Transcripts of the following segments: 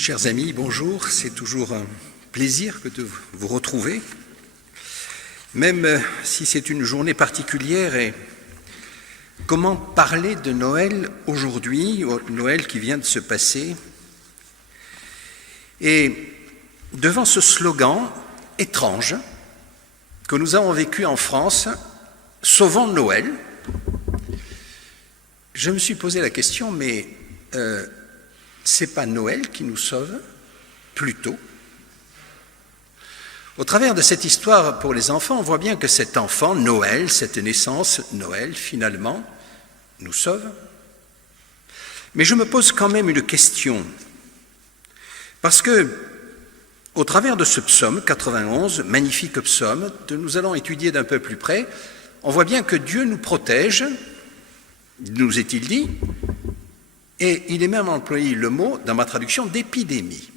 Chers amis, bonjour, c'est toujours un plaisir que de vous retrouver, même si c'est une journée particulière. Et comment parler de Noël aujourd'hui, Noël qui vient de se passer? Et devant ce slogan étrange que nous avons vécu en France, « Sauvons Noël », je me suis posé la question, mais c'est pas Noël qui nous sauve, plutôt? Au travers de cette histoire pour les enfants, on voit bien que cet enfant, Noël, cette naissance, Noël, finalement, nous sauve. Mais je me pose quand même une question, parce que, au travers de ce psaume 91, magnifique psaume, que nous allons étudier d'un peu plus près, on voit bien que Dieu nous protège, nous est-il dit, et il est même employé le mot, dans ma traduction, d'épidémie.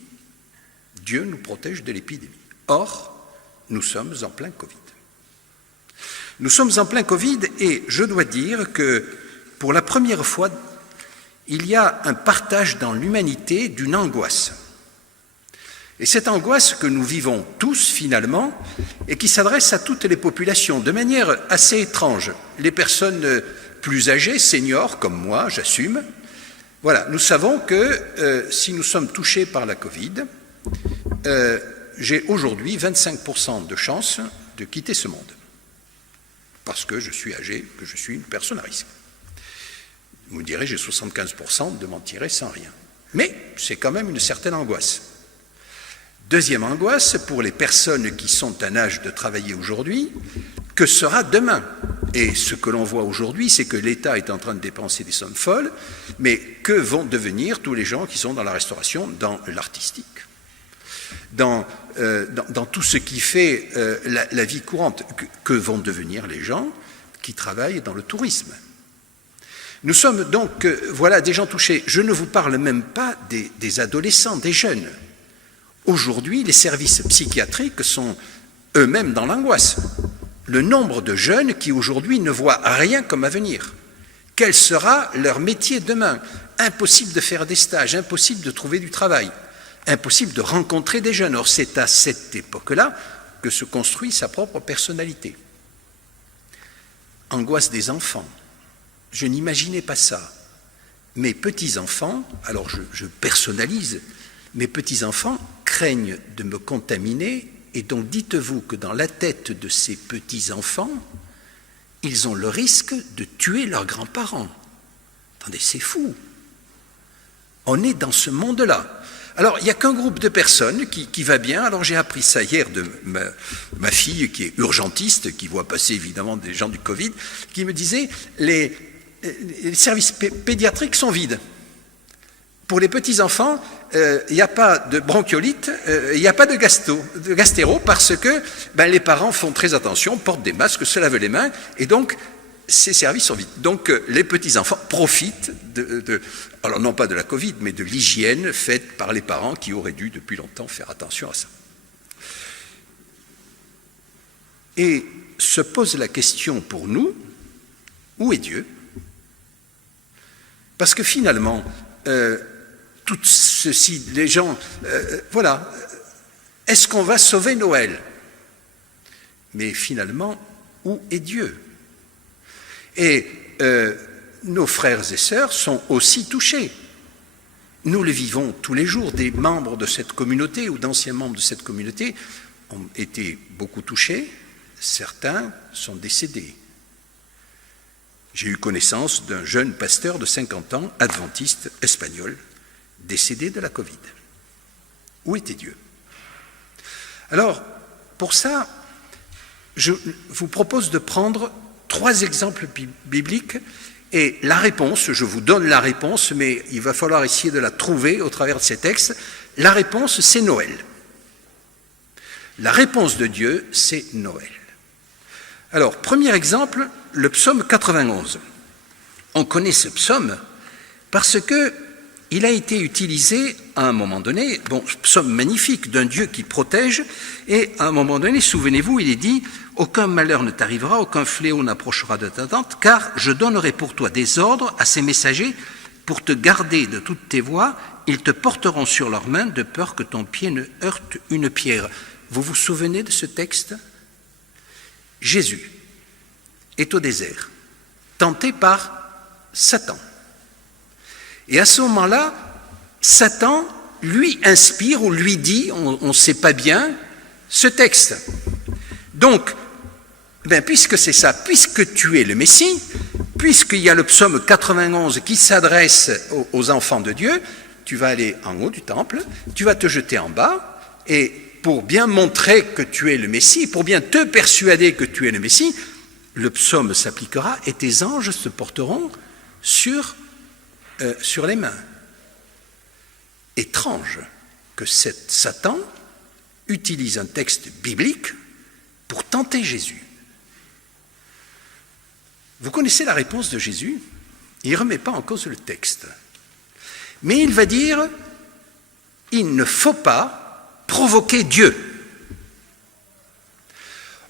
Dieu nous protège de l'épidémie. Or, nous sommes en plein Covid. Nous sommes en plein Covid et je dois dire que, pour la première fois, il y a un partage dans l'humanité d'une angoisse. Et cette angoisse que nous vivons tous, finalement, et qui s'adresse à toutes les populations, de manière assez étrange. Les personnes plus âgées, seniors, comme moi, j'assume. Voilà, nous savons que si nous sommes touchés par la Covid, j'ai aujourd'hui 25% de chances de quitter ce monde. Parce que je suis âgé, que je suis une personne à risque. Vous me direz, j'ai 75% de m'en tirer sans rien. Mais c'est quand même une certaine angoisse. Deuxième angoisse, pour les personnes qui sont en âge de travailler aujourd'hui, que sera demain? Et ce que l'on voit aujourd'hui, c'est que l'État est en train de dépenser des sommes folles, mais que vont devenir tous les gens qui sont dans la restauration, dans l'artistique, dans tout ce qui fait la vie courante? Que vont devenir les gens qui travaillent dans le tourisme? Nous sommes donc, voilà, des gens touchés. Je ne vous parle même pas des adolescents, des jeunes. Aujourd'hui, les services psychiatriques sont eux-mêmes dans l'angoisse. Le nombre de jeunes qui aujourd'hui ne voient rien comme avenir. Quel sera leur métier demain? Impossible de faire des stages, impossible de trouver du travail, impossible de rencontrer des jeunes. Or, c'est à cette époque-là que se construit sa propre personnalité. Angoisse des enfants. Je n'imaginais pas ça. Mes petits-enfants, alors je personnalise, mes petits-enfants craignent de me contaminer, et donc dites-vous que dans la tête de ces petits-enfants, ils ont le risque de tuer leurs grands-parents. Attendez, c'est fou. On est dans ce monde-là. Alors, il n'y a qu'un groupe de personnes qui va bien. Alors, j'ai appris ça hier de ma fille, qui est urgentiste, qui voit passer évidemment des gens du Covid, qui me disait les services pédiatriques sont vides. Pour les petits-enfants, il n'y a pas de bronchiolite, il n'y a pas de gastéro, parce que les parents font très attention, portent des masques, se lavent les mains, et donc ces services sont vides. Donc les petits-enfants profitent alors non pas de la Covid, mais de l'hygiène faite par les parents qui auraient dû depuis longtemps faire attention à ça. Et se pose la question pour nous, où est Dieu? Parce que finalement, tout ceci, les gens, voilà, est-ce qu'on va sauver Noël? Mais finalement, où est Dieu? Et nos frères et sœurs sont aussi touchés. Nous le vivons tous les jours. Des membres de cette communauté ou d'anciens membres de cette communauté ont été beaucoup touchés. Certains sont décédés. J'ai eu connaissance d'un jeune pasteur de 50 ans, adventiste espagnol, décédé de la Covid. Où était Dieu? Alors, pour ça, je vous propose de prendre 3 exemples bibliques et la réponse, je vous donne la réponse, mais il va falloir essayer de la trouver au travers de ces textes. La réponse, c'est Noël. La réponse de Dieu, c'est Noël. Alors, premier exemple, le psaume 91. On connaît ce psaume parce que il a été utilisé à un moment donné, psaume magnifique d'un Dieu qui protège, et à un moment donné, souvenez-vous, il est dit « Aucun malheur ne t'arrivera, aucun fléau n'approchera de ta tente, car je donnerai pour toi des ordres à ces messagers pour te garder de toutes tes voies ils te porteront sur leurs mains de peur que ton pied ne heurte une pierre. Vous vous souvenez de ce texte? Jésus est au désert, tenté par Satan. Et à ce moment-là, Satan lui inspire ou lui dit, on ne sait pas bien, ce texte. Donc, puisque c'est ça, puisque tu es le Messie, puisqu'il y a le psaume 91 qui s'adresse aux enfants de Dieu, tu vas aller en haut du temple, tu vas te jeter en bas, et pour bien montrer que tu es le Messie, pour bien te persuader que tu es le Messie, le psaume s'appliquera et tes anges se porteront sur les mains. Étrange que Satan utilise un texte biblique pour tenter Jésus. Vous connaissez la réponse de Jésus? Il ne remet pas en cause le texte. Mais il va dire, il ne faut pas provoquer Dieu.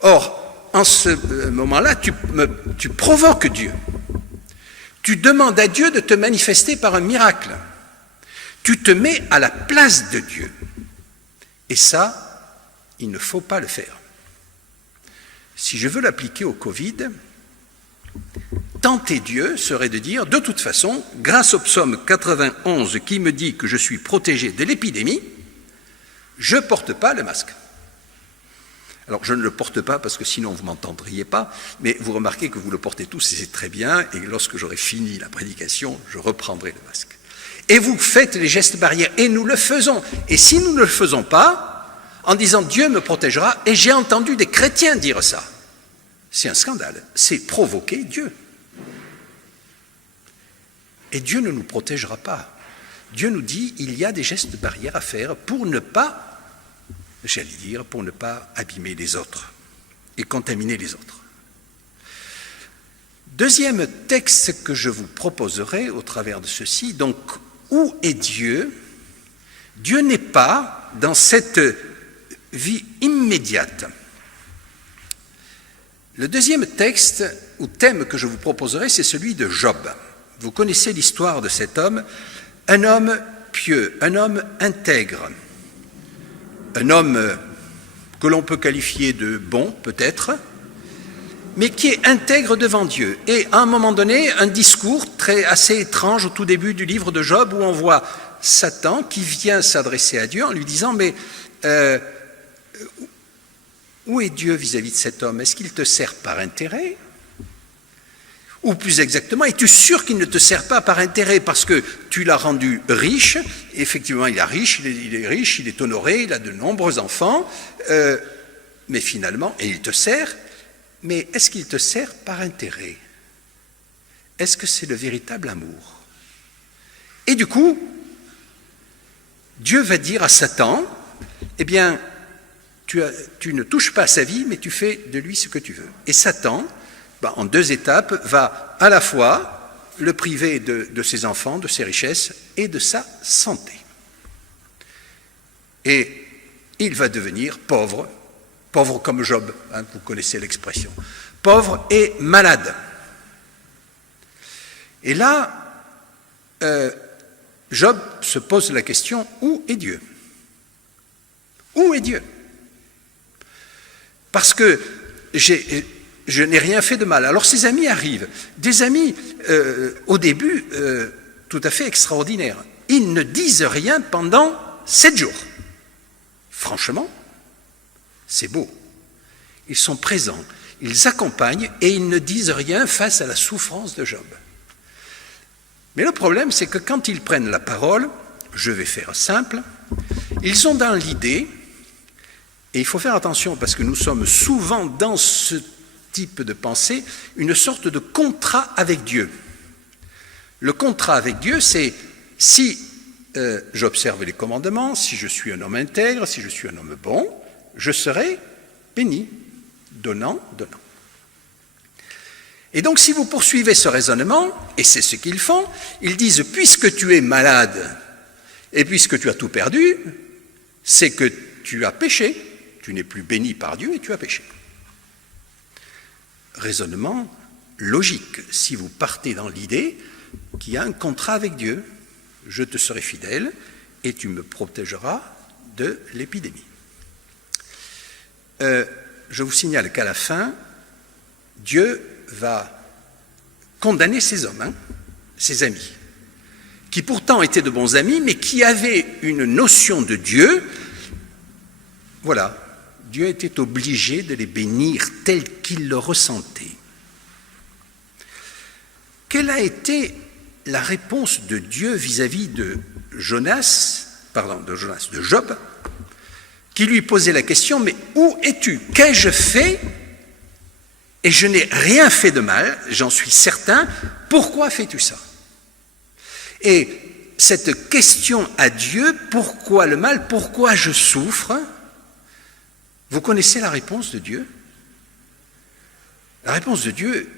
Or, en ce moment-là, tu provoques Dieu. Tu demandes à Dieu de te manifester par un miracle. Tu te mets à la place de Dieu. Et ça, il ne faut pas le faire. Si je veux l'appliquer au Covid, tenter Dieu serait de dire, de toute façon, grâce au psaume 91 qui me dit que je suis protégé de l'épidémie, je ne porte pas le masque. Alors, je ne le porte pas parce que sinon vous ne m'entendriez pas, mais vous remarquez que vous le portez tous et c'est très bien, et lorsque j'aurai fini la prédication, je reprendrai le masque. Et vous faites les gestes barrières, et nous le faisons. Et si nous ne le faisons pas, en disant Dieu me protégera, et j'ai entendu des chrétiens dire ça, c'est un scandale, c'est provoquer Dieu. Et Dieu ne nous protégera pas. Dieu nous dit il y a des gestes barrières à faire pour ne pas, pour ne pas abîmer les autres et contaminer les autres. Deuxième texte que je vous proposerai au travers de ceci, donc, où est Dieu? Dieu n'est pas dans cette vie immédiate. Le deuxième texte ou thème que je vous proposerai, c'est celui de Job. Vous connaissez l'histoire de cet homme, un homme pieux, un homme intègre, un homme que l'on peut qualifier de bon, peut-être, mais qui est intègre devant Dieu. Et à un moment donné, un discours assez étrange au tout début du livre de Job, où on voit Satan qui vient s'adresser à Dieu en lui disant « Mais où est Dieu vis-à-vis de cet homme? Est-ce qu'il te sert par intérêt ? Ou plus exactement, es-tu sûr qu'il ne te sert pas par intérêt parce que tu l'as rendu riche? Effectivement, il est riche, il est honoré, il a de nombreux enfants, mais finalement, et il te sert, mais est-ce qu'il te sert par intérêt? Est-ce que c'est le véritable amour? Et du coup, Dieu va dire à Satan, eh bien, tu ne touches pas à sa vie, mais tu fais de lui ce que tu veux. Et Satan, en deux étapes, va à la fois le priver de ses enfants, de ses richesses et de sa santé. Et il va devenir pauvre comme Job, vous connaissez l'expression, pauvre et malade. Et là, Job se pose la question, où est Dieu? Où est Dieu? Parce que je n'ai rien fait de mal. Alors ses amis arrivent, des amis au début tout à fait extraordinaires. Ils ne disent rien pendant 7 jours. Franchement, c'est beau. Ils sont présents, ils accompagnent et ils ne disent rien face à la souffrance de Job. Mais le problème, c'est que quand ils prennent la parole, je vais faire simple, ils ont dans l'idée, et il faut faire attention parce que nous sommes souvent dans ce type de pensée, une sorte de contrat avec Dieu. Le contrat avec Dieu, c'est si j'observe les commandements, si je suis un homme intègre, si je suis un homme bon, je serai béni, donnant. Et donc si vous poursuivez ce raisonnement, et c'est ce qu'ils font, ils disent, puisque tu es malade et puisque tu as tout perdu, c'est que tu as péché, tu n'es plus béni par Dieu et tu as péché. Raisonnement logique, si vous partez dans l'idée qu'il y a un contrat avec Dieu, je te serai fidèle, et tu me protégeras de l'épidémie. Je vous signale qu'à la fin, Dieu va condamner ces hommes, ses amis, qui pourtant étaient de bons amis, mais qui avaient une notion de Dieu. Voilà, Dieu était obligé de les bénir tels qu'ils le ressentaient. Quelle a été la réponse de Dieu vis-à-vis de Job, qui lui posait la question, mais où es-tu? Qu'ai-je fait? Et je n'ai rien fait de mal, j'en suis certain, pourquoi fais-tu ça? Et cette question à Dieu, pourquoi le mal, pourquoi je souffre? Vous connaissez la réponse de Dieu? La réponse de Dieu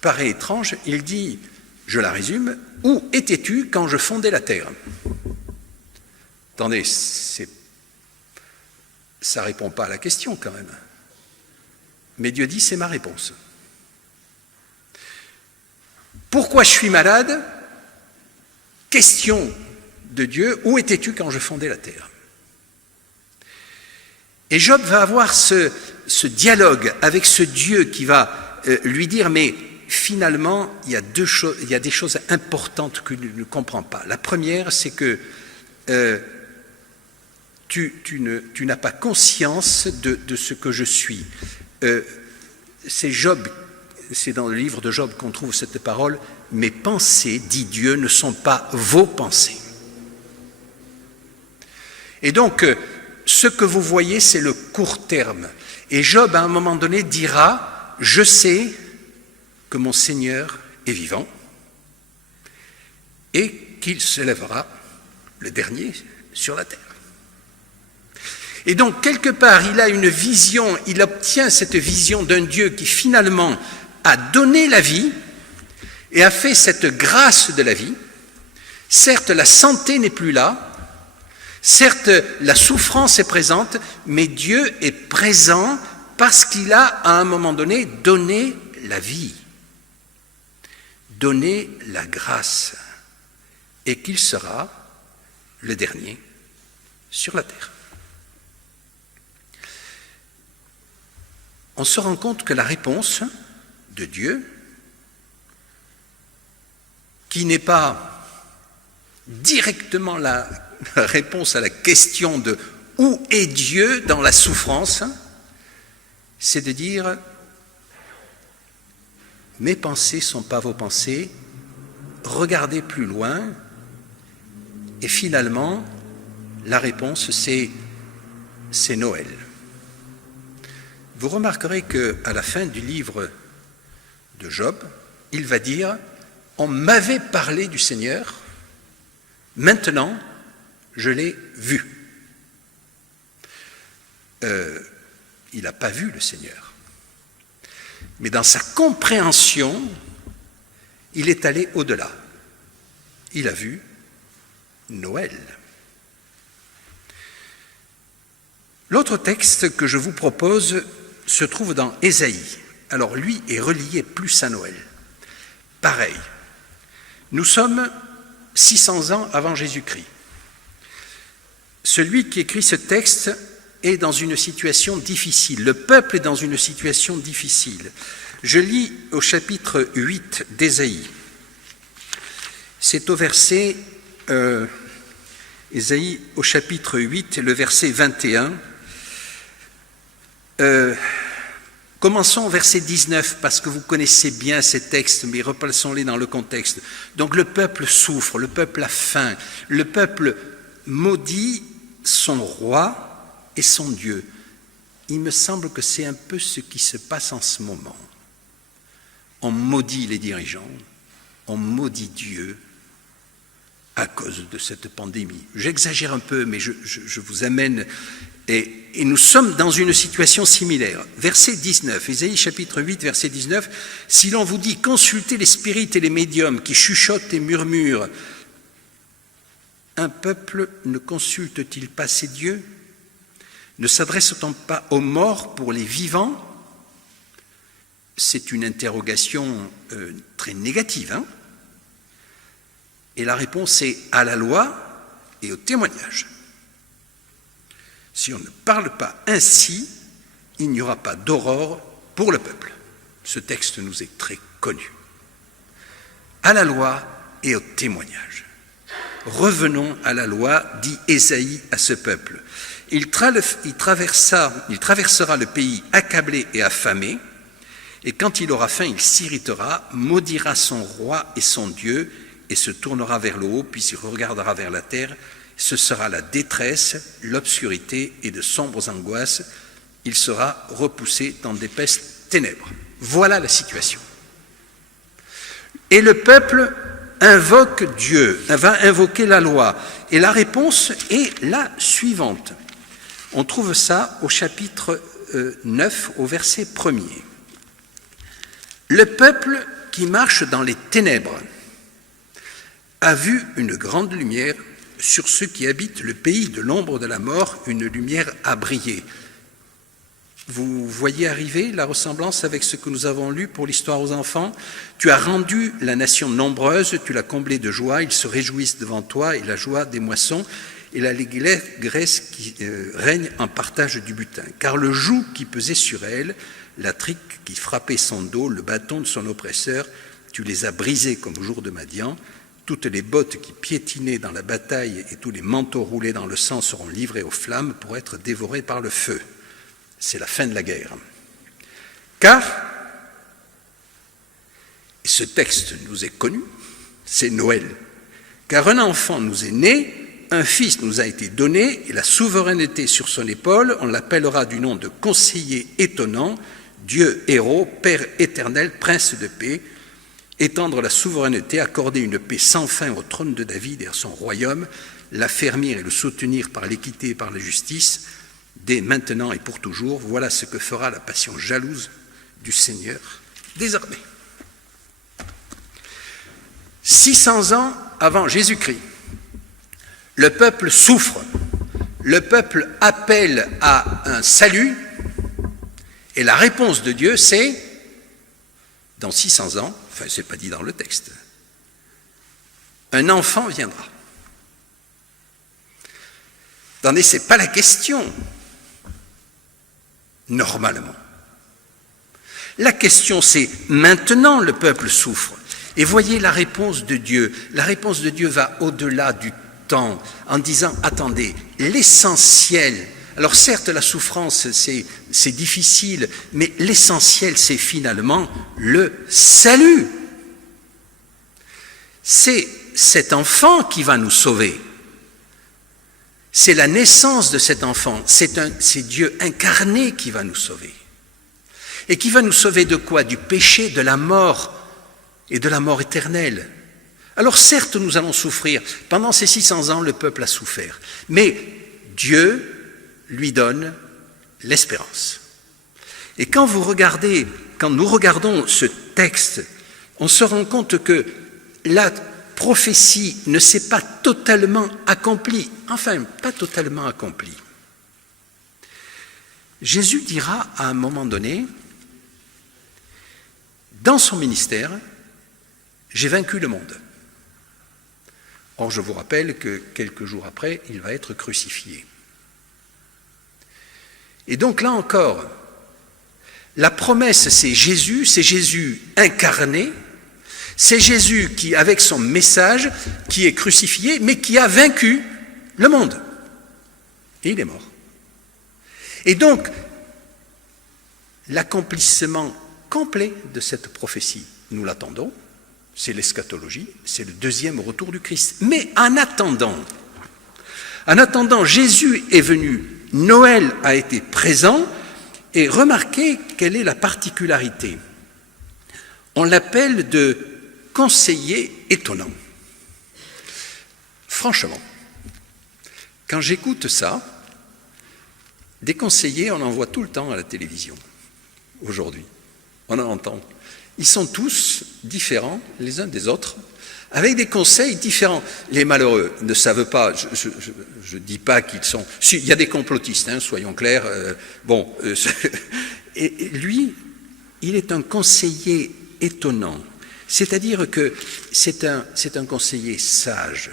paraît étrange, il dit, je la résume, où étais-tu quand je fondais la terre? Attendez, ça ne répond pas à la question quand même. Mais Dieu dit, c'est ma réponse. Pourquoi je suis malade? Question de Dieu, où étais-tu quand je fondais la terre? Et Job va avoir ce dialogue avec ce Dieu qui va lui dire, mais finalement, il y a des choses importantes que tu ne comprends pas. La première, c'est que tu n'as pas conscience de ce que je suis. C'est dans le livre de Job qu'on trouve cette parole, « Mes pensées, dit Dieu, ne sont pas vos pensées. » Et donc, ce que vous voyez, c'est le court terme. Et Job, à un moment donné, dira, « Je sais que mon Seigneur est vivant et qu'il se lèvera, le dernier, sur la terre. » Et donc, quelque part, il a une vision, il obtient cette vision d'un Dieu qui finalement a donné la vie et a fait cette grâce de la vie. Certes, la santé n'est plus là, certes, la souffrance est présente, mais Dieu est présent parce qu'il a, à un moment donné, donné la vie, donné la grâce, et qu'il sera le dernier sur la terre. On se rend compte que la réponse de Dieu, qui n'est pas directement la réponse à la question de où est Dieu dans la souffrance, c'est de dire mes pensées ne sont pas vos pensées, regardez plus loin, et finalement la réponse c'est Noël. Vous remarquerez qu'à la fin du livre de Job, il va dire « On m'avait parlé du Seigneur, maintenant je l'ai vu. » Il n'a pas vu le Seigneur. Mais dans sa compréhension, il est allé au-delà. Il a vu Noël. L'autre texte que je vous propose se trouve dans Ésaïe. Alors lui est relié plus à Noël. Pareil, nous sommes 600 ans avant Jésus-Christ. Celui qui écrit ce texte est dans une situation difficile. Le peuple est dans une situation difficile. Je lis au chapitre 8 d'Ésaïe. C'est au verset, Ésaïe au chapitre 8, le verset 21. Commençons au verset 19, parce que vous connaissez bien ces textes, mais replaçons-les dans le contexte. Donc le peuple souffre, le peuple a faim, le peuple maudit son roi et son Dieu. Il me semble que c'est un peu ce qui se passe en ce moment. On maudit les dirigeants, on maudit Dieu à cause de cette pandémie. J'exagère un peu, mais je vous amène... Et nous sommes dans une situation similaire. Verset 19, Ésaïe chapitre 8, verset 19, « Si l'on vous dit, consultez les spirites et les médiums qui chuchotent et murmurent, un peuple ne consulte-t-il pas ses dieux? Ne s'adresse-t-on pas aux morts pour les vivants ?» C'est une interrogation très négative. Et la réponse est à la loi et au témoignage. Si on ne parle pas ainsi, il n'y aura pas d'aurore pour le peuple. Ce texte nous est très connu. À la loi et au témoignage. Revenons à la loi, dit Ésaïe à ce peuple. Il traversera le pays accablé et affamé, et quand il aura faim, il s'irritera, maudira son roi et son Dieu, et se tournera vers le haut, puis il regardera vers la terre. Ce sera la détresse, l'obscurité et de sombres angoisses. Il sera repoussé dans d'épaisses ténèbres. Voilà la situation. Et le peuple invoque Dieu, va invoquer la loi. Et la réponse est la suivante. On trouve ça au chapitre 9, au verset 1er. Le peuple qui marche dans les ténèbres a vu une grande lumière. Sur ceux qui habitent le pays de l'ombre de la mort, une lumière a brillé. Vous voyez arriver la ressemblance avec ce que nous avons lu pour l'histoire aux enfants? Tu as rendu la nation nombreuse, tu l'as comblée de joie, ils se réjouissent devant toi, et la joie des moissons, et l'allégresse qui règne en partage du butin. Car le joug qui pesait sur elle, la trique qui frappait son dos, le bâton de son oppresseur, tu les as brisés comme au jour de Madian. Toutes les bottes qui piétinaient dans la bataille et tous les manteaux roulés dans le sang seront livrés aux flammes pour être dévorés par le feu. C'est la fin de la guerre. Car, et ce texte nous est connu, c'est Noël. Car un enfant nous est né, un fils nous a été donné, et la souveraineté sur son épaule, on l'appellera du nom de conseiller étonnant, Dieu héros, Père éternel, Prince de paix. Étendre la souveraineté, accorder une paix sans fin au trône de David et à son royaume, l'affermir et le soutenir par l'équité et par la justice, dès maintenant et pour toujours, voilà ce que fera la passion jalouse du Seigneur des armées. 600 ans avant Jésus-Christ, le peuple souffre, le peuple appelle à un salut, et la réponse de Dieu, c'est, dans 600 ans, enfin, ce n'est pas dit dans le texte, un enfant viendra. Attendez, ce n'est pas la question, normalement. La question, c'est maintenant le peuple souffre. Et voyez la réponse de Dieu. La réponse de Dieu va au-delà du temps, en disant, attendez, l'essentiel. Alors certes, la souffrance, c'est difficile, mais l'essentiel, c'est finalement le salut. C'est cet enfant qui va nous sauver. C'est la naissance de cet enfant. C'est Dieu incarné qui va nous sauver. Et qui va nous sauver de quoi? Du péché, de la mort et de la mort éternelle. Alors certes, nous allons souffrir. Pendant ces 600 ans, le peuple a souffert. Mais Dieu lui donne l'espérance. Et quand nous regardons ce texte, on se rend compte que la prophétie ne s'est pas totalement accomplie. Enfin, pas totalement accomplie. Jésus dira à un moment donné, dans son ministère, j'ai vaincu le monde. Or, je vous rappelle que quelques jours après, il va être crucifié. Et donc là encore, la promesse, c'est Jésus incarné, c'est Jésus qui, avec son message, qui est crucifié, mais qui a vaincu le monde. Et il est mort. Et donc, l'accomplissement complet de cette prophétie, nous l'attendons, c'est l'eschatologie, c'est le deuxième retour du Christ. Mais en attendant, Jésus est venu, Noël a été présent, et remarquez quelle est la particularité. On l'appelle de conseiller étonnant. Franchement, quand j'écoute ça, des conseillers, on en voit tout le temps à la télévision, aujourd'hui. On en entend. Ils sont tous différents les uns des autres, avec des conseils différents. Les malheureux ne savent pas, je ne dis pas qu'ils sont... Si, il y a des complotistes, hein, soyons clairs. Et lui, il est un conseiller étonnant. C'est-à-dire que c'est un conseiller sage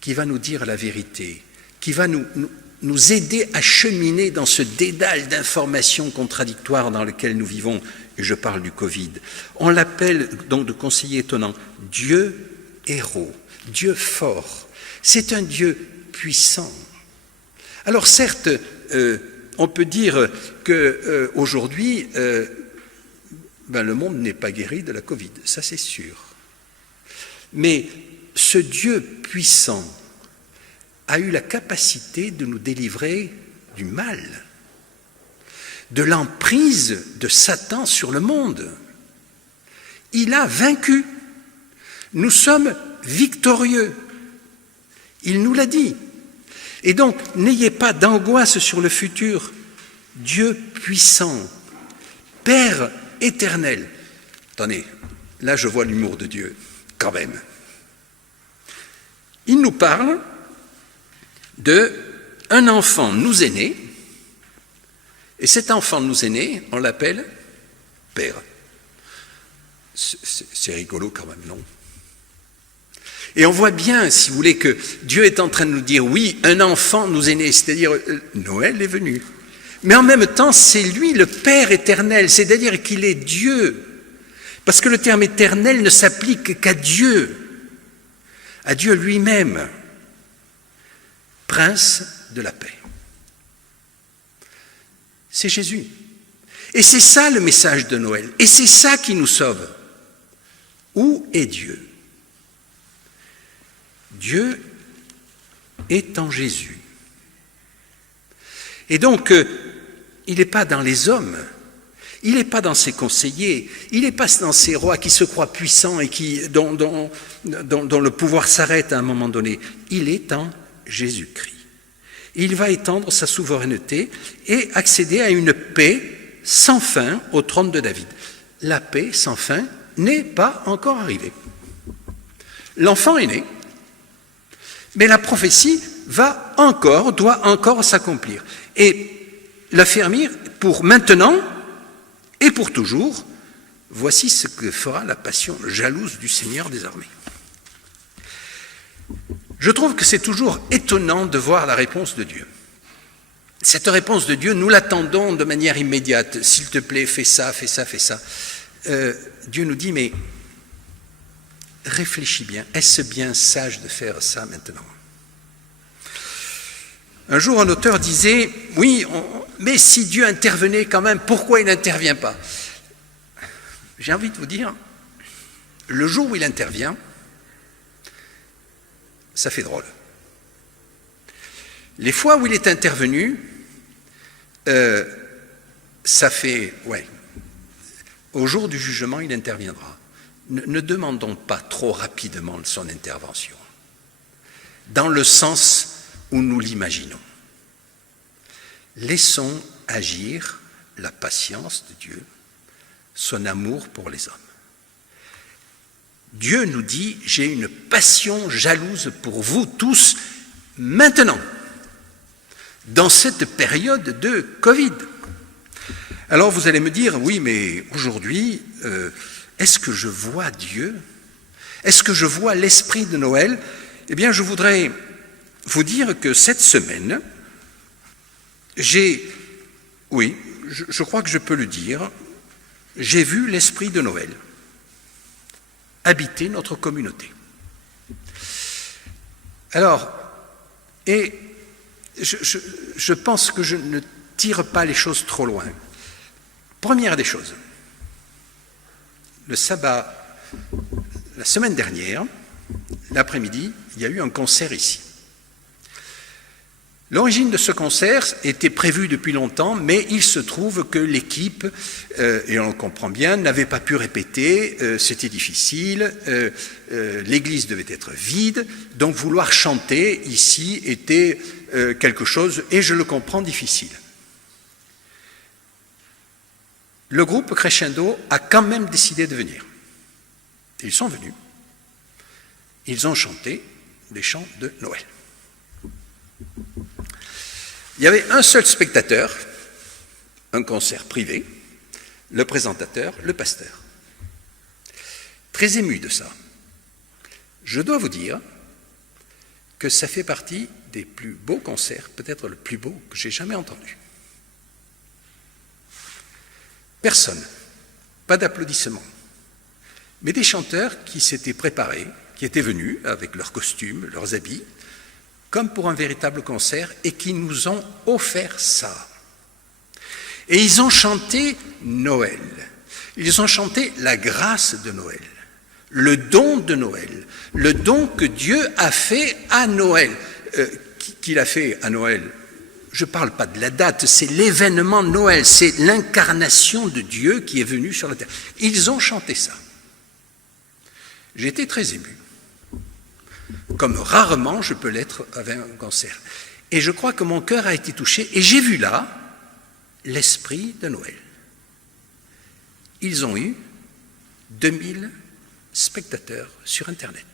qui va nous dire la vérité, qui va nous aider à cheminer dans ce dédale d'informations contradictoires dans lequel nous vivons, et je parle du Covid. On l'appelle donc de conseiller étonnant, Dieu héros, Dieu fort. C'est un Dieu puissant. Alors certes, on peut dire qu'aujourd'hui, le monde n'est pas guéri de la Covid, ça c'est sûr. Mais ce Dieu puissant a eu la capacité de nous délivrer du mal, de l'emprise de Satan sur le monde. Il a vaincu. Nous sommes victorieux. Il nous l'a dit. Et donc, n'ayez pas d'angoisse sur le futur. Dieu puissant, Père éternel. Attendez, là je vois l'humour de Dieu, quand même. Il nous parle d'un enfant nous est né, et cet enfant nous est né, on l'appelle Père. C'est rigolo quand même, non? Et on voit bien, si vous voulez, que Dieu est en train de nous dire, oui, un enfant nous est né, c'est-à-dire Noël est venu. Mais en même temps, c'est lui le Père éternel, c'est-à-dire qu'il est Dieu. Parce que le terme éternel ne s'applique qu'à Dieu lui-même, Prince de la paix. C'est Jésus. Et c'est ça le message de Noël. Et c'est ça qui nous sauve. Où est Dieu? Dieu est en Jésus. Et donc, il n'est pas dans les hommes, il n'est pas dans ses conseillers, il n'est pas dans ces rois qui se croient puissants et dont le pouvoir s'arrête à un moment donné. Il est en Jésus-Christ. Il va étendre sa souveraineté et accéder à une paix sans fin au trône de David. La paix sans fin n'est pas encore arrivée. L'enfant est né, mais la prophétie doit encore s'accomplir. Et l'affermir pour maintenant et pour toujours, voici ce que fera la passion jalouse du Seigneur des armées. Je trouve que c'est toujours étonnant de voir la réponse de Dieu. Cette réponse de Dieu, nous l'attendons de manière immédiate. S'il te plaît, fais ça, fais ça, fais ça. Dieu nous dit, mais réfléchis bien, est-ce bien sage de faire ça maintenant? Un jour, un auteur disait, oui, mais si Dieu intervenait quand même, pourquoi il n'intervient pas? J'ai envie de vous dire, le jour où il intervient, ça fait drôle. Les fois où il est intervenu, ça fait, au jour du jugement, il interviendra. Ne demandons pas trop rapidement son intervention, dans le sens où nous l'imaginons. Laissons agir la patience de Dieu, son amour pour les hommes. Dieu nous dit, j'ai une passion jalouse pour vous tous, maintenant, dans cette période de Covid. Alors vous allez me dire, oui, mais aujourd'hui, est-ce que je vois Dieu? Est-ce que je vois l'esprit de Noël? Eh bien, je voudrais vous dire que cette semaine, je crois que je peux le dire, j'ai vu l'esprit de Noël habiter notre communauté. Alors, et je pense que je ne tire pas les choses trop loin. Première des choses, le sabbat, la semaine dernière, l'après-midi, il y a eu un concert ici. L'origine de ce concert était prévue depuis longtemps, mais il se trouve que l'équipe, et on le comprend bien, n'avait pas pu répéter, c'était difficile, l'église devait être vide, donc vouloir chanter ici était quelque chose, et je le comprends, difficile. Le groupe Crescendo a quand même décidé de venir. Ils sont venus. Ils ont chanté des chants de Noël. Il y avait un seul spectateur, un concert privé, le présentateur, le pasteur. très ému de ça. Je dois vous dire que ça fait partie des plus beaux concerts, peut-être le plus beau que j'ai jamais entendu. Personne, pas d'applaudissements, mais des chanteurs qui s'étaient préparés, qui étaient venus avec leurs costumes, leurs habits, comme pour un véritable concert, et qui nous ont offert ça. Et ils ont chanté Noël, ils ont chanté la grâce de Noël, le don de Noël, le don que Dieu a fait à Noël, qu'il a fait à Noël. Je ne parle pas de la date, c'est l'événement Noël, c'est l'incarnation de Dieu qui est venue sur la terre. Ils ont chanté ça. J'ai été très ému, comme rarement je peux l'être avec un concert. Et je crois que mon cœur a été touché, et j'ai vu là l'esprit de Noël. Ils ont eu 2000 spectateurs sur Internet.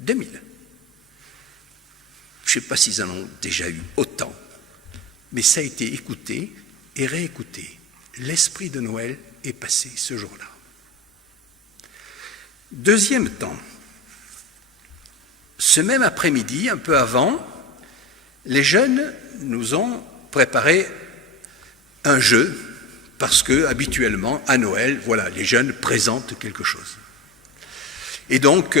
2000. Je ne sais pas s'ils en ont déjà eu autant, mais ça a été écouté et réécouté. L'esprit de Noël est passé ce jour-là. Deuxième temps, ce même après-midi, un peu avant, les jeunes nous ont préparé un jeu, parce que habituellement, à Noël, voilà, les jeunes présentent quelque chose. Et donc,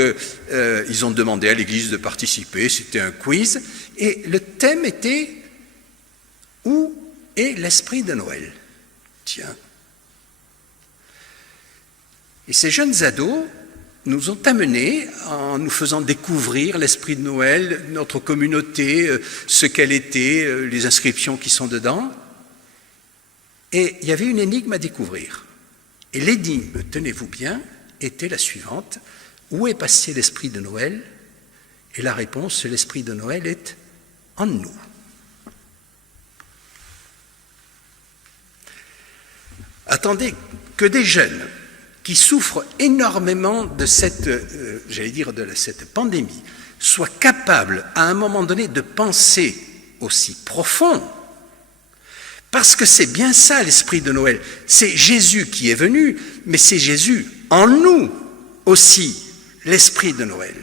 ils ont demandé à l'église de participer, c'était un quiz, et le thème était « Où est l'esprit de Noël ?» Tiens. Et ces jeunes ados nous ont amenés en nous faisant découvrir l'esprit de Noël, notre communauté, ce qu'elle était, les inscriptions qui sont dedans. Et il y avait une énigme à découvrir. Et l'énigme, tenez-vous bien, était la suivante. Où est passé l'esprit de Noël? Et la réponse, l'esprit de Noël est en nous. Attendez que des jeunes qui souffrent énormément de cette, de cette pandémie soient capables à un moment donné de penser aussi profond. Parce que c'est bien ça l'esprit de Noël. C'est Jésus qui est venu, mais c'est Jésus en nous aussi, l'esprit de Noël.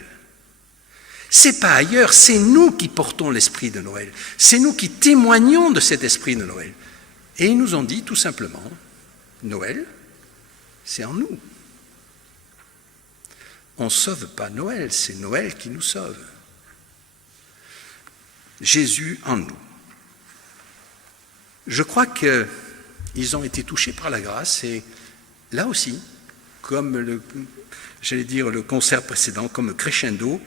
C'est pas ailleurs, c'est nous qui portons l'esprit de Noël. C'est nous qui témoignons de cet esprit de Noël. Et ils nous ont dit tout simplement, Noël, c'est en nous. On ne sauve pas Noël, c'est Noël qui nous sauve. Jésus en nous. Je crois qu'ils ont été touchés par la grâce et là aussi, comme le concert précédent, comme crescendo,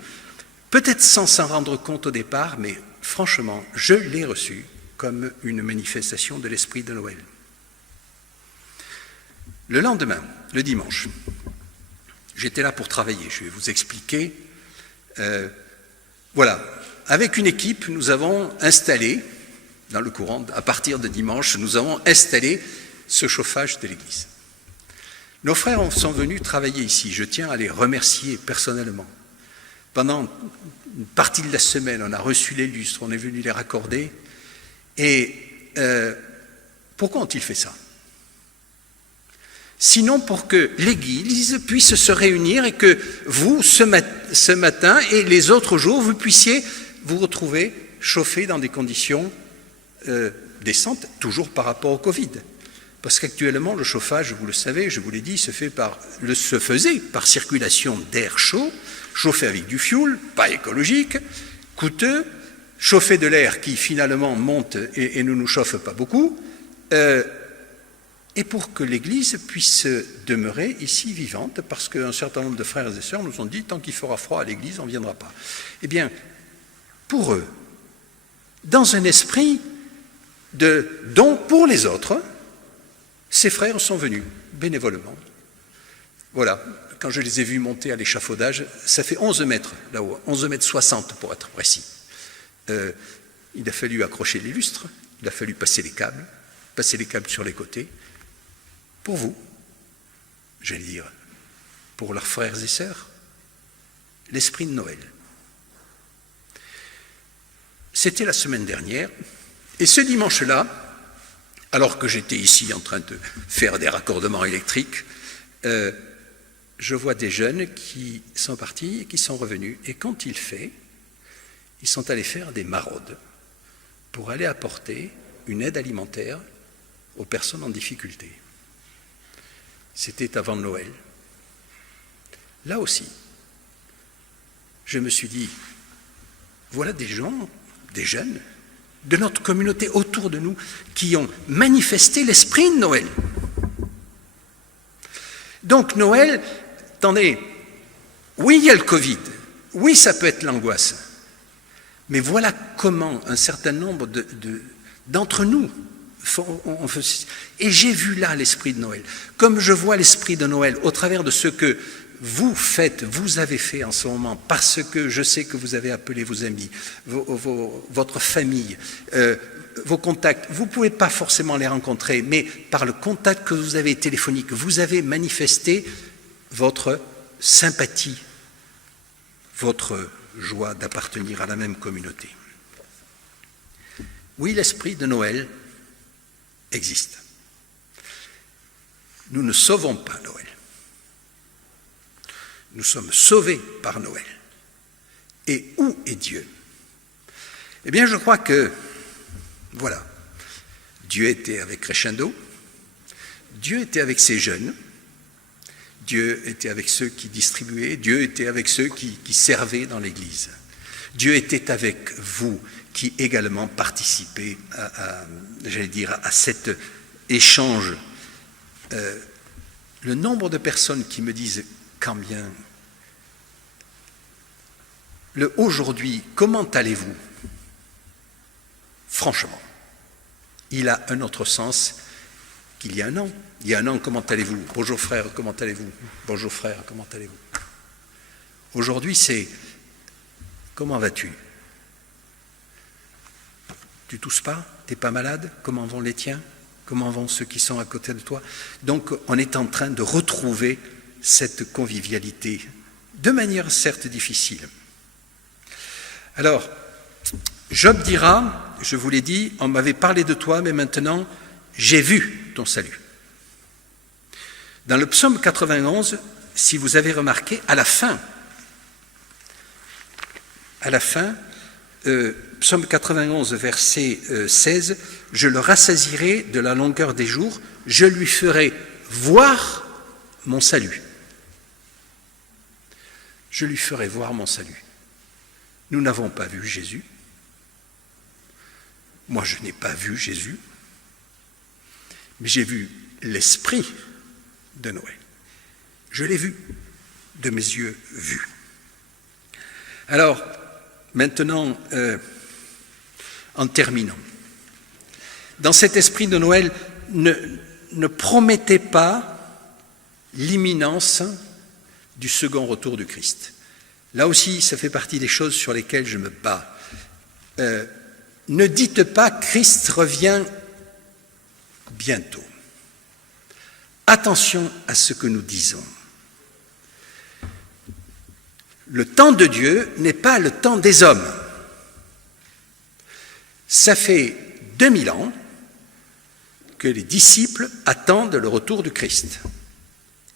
peut-être sans s'en rendre compte au départ, mais franchement, je l'ai reçu comme une manifestation de l'esprit de Noël. Le lendemain, le dimanche, j'étais là pour travailler, je vais vous expliquer. Voilà, avec une équipe, nous avons installé, dans le courant, à partir de dimanche, nous avons installé ce chauffage de l'église. Nos frères sont venus travailler ici, je tiens à les remercier personnellement. Pendant une partie de la semaine, on a reçu les lustres, on est venu les raccorder. Et pourquoi ont-ils fait ça? Sinon pour que l'Église puisse se réunir et que vous, ce matin et les autres jours, vous puissiez vous retrouver chauffés dans des conditions décentes, toujours par rapport au Covid. Parce qu'actuellement, le chauffage, vous le savez, je vous l'ai dit, se faisait par circulation d'air chaud, chauffé avec du fioul, pas écologique, coûteux, chauffer de l'air qui finalement monte et ne nous chauffe pas beaucoup, et pour que l'Église puisse demeurer ici vivante, parce qu'un certain nombre de frères et sœurs nous ont dit, tant qu'il fera froid à l'Église, on ne viendra pas. Eh bien, pour eux, dans un esprit de don pour les autres, ces frères sont venus bénévolement. Voilà, quand je les ai vus monter à l'échafaudage, ça fait 11 mètres là-haut, 11 mètres 60 pour être précis. Il a fallu accrocher les lustres, il a fallu passer les câbles sur les côtés. Pour vous, j'allais dire, pour leurs frères et sœurs, l'esprit de Noël. C'était la semaine dernière, et ce dimanche-là, alors que j'étais ici en train de faire des raccordements électriques, je vois des jeunes qui sont partis et qui sont revenus. Et quand il fait, ils sont allés faire des maraudes pour aller apporter une aide alimentaire aux personnes en difficulté. C'était avant Noël. Là aussi, je me suis dit, voilà des gens, des jeunes, de notre communauté autour de nous, qui ont manifesté l'esprit de Noël. Donc Noël, attendez, oui, il y a le Covid, oui, ça peut être l'angoisse, mais voilà comment un certain nombre d'entre nous et j'ai vu là l'esprit de Noël, comme je vois l'esprit de Noël au travers de ce que vous faites, vous avez fait en ce moment, parce que je sais que vous avez appelé vos amis, votre famille, vos contacts. Vous ne pouvez pas forcément les rencontrer, mais par le contact que vous avez téléphonique, vous avez manifesté votre sympathie, votre joie d'appartenir à la même communauté. Oui, l'esprit de Noël existe. Nous ne sauvons pas Noël. Nous sommes sauvés par Noël. Et où est Dieu? Eh bien, je crois que, voilà, Dieu était avec Crescendo, Dieu était avec ses jeunes, Dieu était avec ceux qui distribuaient, Dieu était avec ceux qui servaient dans l'Église. Dieu était avec vous qui également participez à cet échange. Le nombre de personnes qui me disent quand bien, le aujourd'hui, comment allez-vous? Franchement, il a un autre sens qu'il y a un an. Il y a un an, comment allez-vous? Bonjour frère, comment allez-vous? Bonjour frère, comment allez-vous? Aujourd'hui, c'est comment vas-tu? Tu tousses pas? T'es pas malade? Comment vont les tiens? Comment vont ceux qui sont à côté de toi? Donc, on est en train de retrouver cette convivialité, de manière certes difficile. Alors, Job dira, je vous l'ai dit, on m'avait parlé de toi, mais maintenant, j'ai vu ton salut. Dans le psaume 91, si vous avez remarqué, à la fin, psaume 91, verset 16, « Je le rassasierai de la longueur des jours, je lui ferai voir mon salut. » Je lui ferai voir mon salut. Nous n'avons pas vu Jésus. Moi, je n'ai pas vu Jésus, mais j'ai vu l'esprit de Noël. Je l'ai vu, de mes yeux vus. Alors, maintenant, en terminant, dans cet esprit de Noël, ne promettez pas l'imminence du second retour du Christ. Là aussi, ça fait partie des choses sur lesquelles je me bats. Ne dites pas « Christ revient bientôt ». Attention à ce que nous disons. Le temps de Dieu n'est pas le temps des hommes. Ça fait 2000 ans que les disciples attendent le retour du Christ.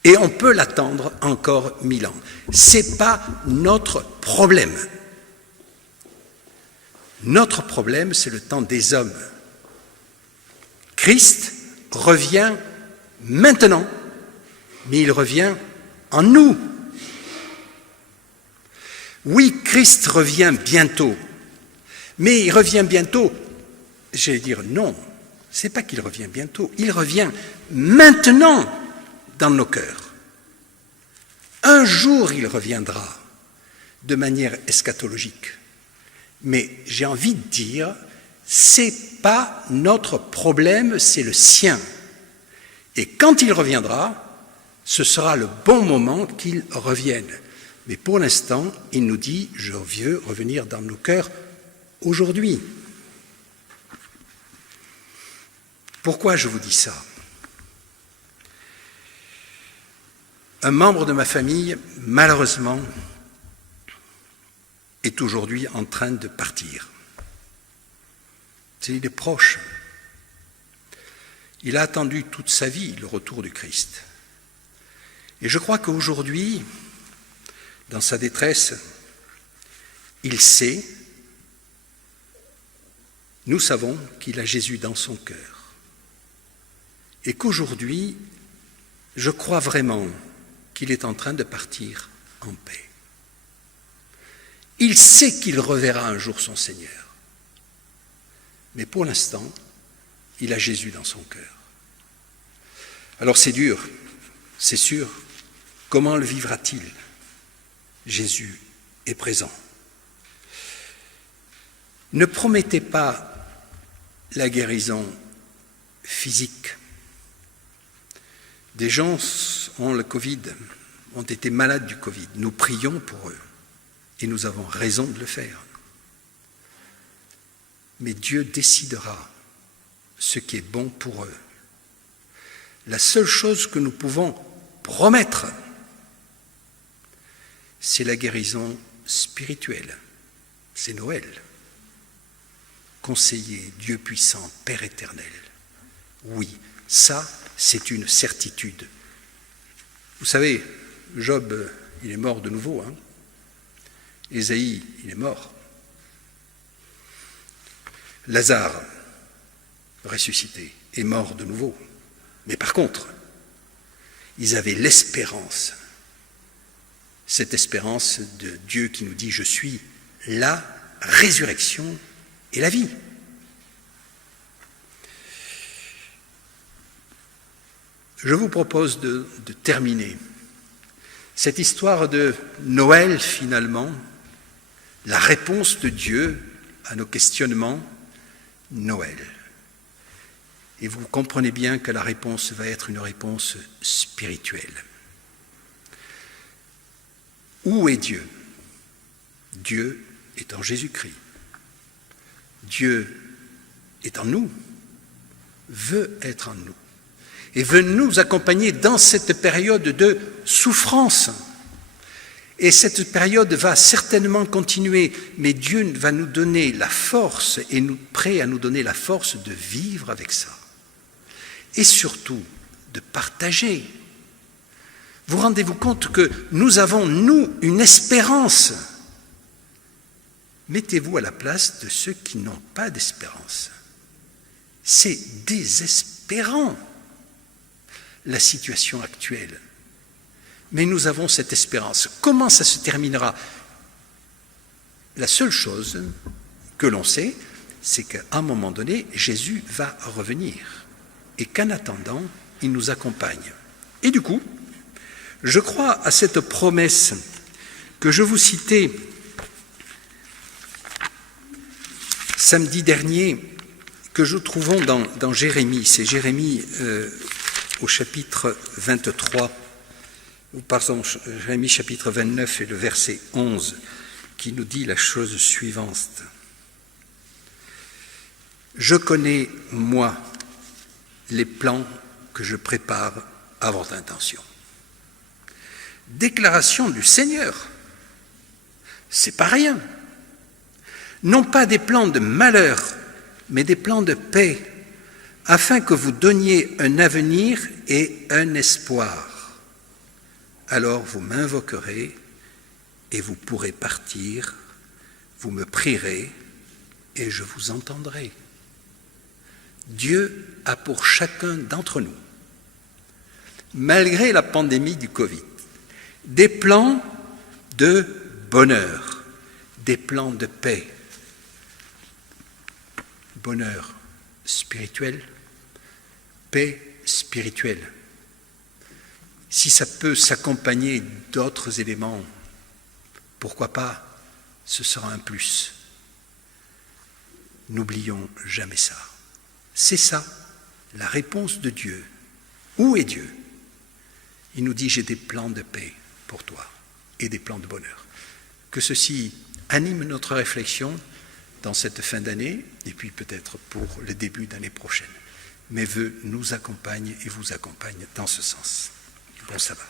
Et on peut l'attendre encore 1000 ans. Ce n'est pas notre problème. Notre problème, c'est le temps des hommes. Christ revient maintenant, mais il revient en nous. Oui, Christ revient bientôt, mais il revient bientôt, j'allais dire non, c'est pas qu'il revient bientôt, il revient maintenant dans nos cœurs. Un jour, il reviendra de manière eschatologique. Mais j'ai envie de dire, c'est pas notre problème, c'est le sien. Et quand il reviendra, ce sera le bon moment qu'il revienne. Mais pour l'instant, il nous dit, je veux revenir dans nos cœurs aujourd'hui. Pourquoi je vous dis ça? Un membre de ma famille, malheureusement, est aujourd'hui en train de partir. Il est proche. Il a attendu toute sa vie le retour du Christ. Et je crois qu'aujourd'hui, dans sa détresse, il sait, nous savons qu'il a Jésus dans son cœur. Et qu'aujourd'hui, je crois vraiment qu'il est en train de partir en paix. Il sait qu'il reverra un jour son Seigneur. Mais pour l'instant, il a Jésus dans son cœur. Alors c'est dur, c'est sûr. Comment le vivra-t-il? Jésus est présent. Ne promettez pas la guérison physique. Des gens ont le Covid, ont été malades du Covid. Nous prions pour eux et nous avons raison de le faire. Mais Dieu décidera ce qui est bon pour eux. La seule chose que nous pouvons promettre, c'est la guérison spirituelle. C'est Noël. Conseiller, Dieu puissant, Père éternel. Oui, ça, c'est une certitude. Vous savez, Job, il est mort de nouveau. Ésaïe, il est mort. Lazare, ressuscité, est mort de nouveau. Mais par contre, ils avaient l'espérance, cette espérance de Dieu qui nous dit « Je suis la résurrection et la vie ». Je vous propose de terminer cette histoire de Noël, finalement, la réponse de Dieu à nos questionnements, Noël. Et vous comprenez bien que la réponse va être une réponse spirituelle. Où est Dieu? Dieu est en Jésus-Christ. Dieu est en nous, veut être en nous, et veut nous accompagner dans cette période de souffrance. Et cette période va certainement continuer, mais Dieu va nous donner la force, et nous prêt à nous donner la force de vivre avec ça. Et surtout, de partager. Vous rendez-vous compte que nous avons, nous, une espérance. Mettez-vous à la place de ceux qui n'ont pas d'espérance. C'est désespérant, la situation actuelle. Mais nous avons cette espérance. Comment ça se terminera? La seule chose que l'on sait, c'est qu'à un moment donné, Jésus va revenir. Et qu'en attendant, il nous accompagne. Et du coup, je crois à cette promesse que je vous citais samedi dernier, que nous trouvons dans Jérémie. C'est Jérémie au chapitre 23, pardon, Jérémie chapitre 29 et le verset 11, qui nous dit la chose suivante. « Je connais, moi, les plans que je prépare à votre intention. » Déclaration du Seigneur, c'est pas rien. Non pas des plans de malheur, mais des plans de paix, afin que vous donniez un avenir et un espoir. Alors vous m'invoquerez et vous pourrez partir, vous me prierez et je vous entendrai. Dieu a pour chacun d'entre nous, malgré la pandémie du Covid, des plans de bonheur, des plans de paix, bonheur spirituel, paix spirituelle. Si ça peut s'accompagner d'autres éléments, pourquoi pas, ce sera un plus. N'oublions jamais ça. C'est ça, la réponse de Dieu. Où est Dieu? Il nous dit, j'ai des plans de paix pour toi et des plans de bonheur. Que ceci anime notre réflexion dans cette fin d'année et puis peut-être pour le début d'année prochaine. Mes vœux nous accompagnent et vous accompagnent dans ce sens. Bon sabbat.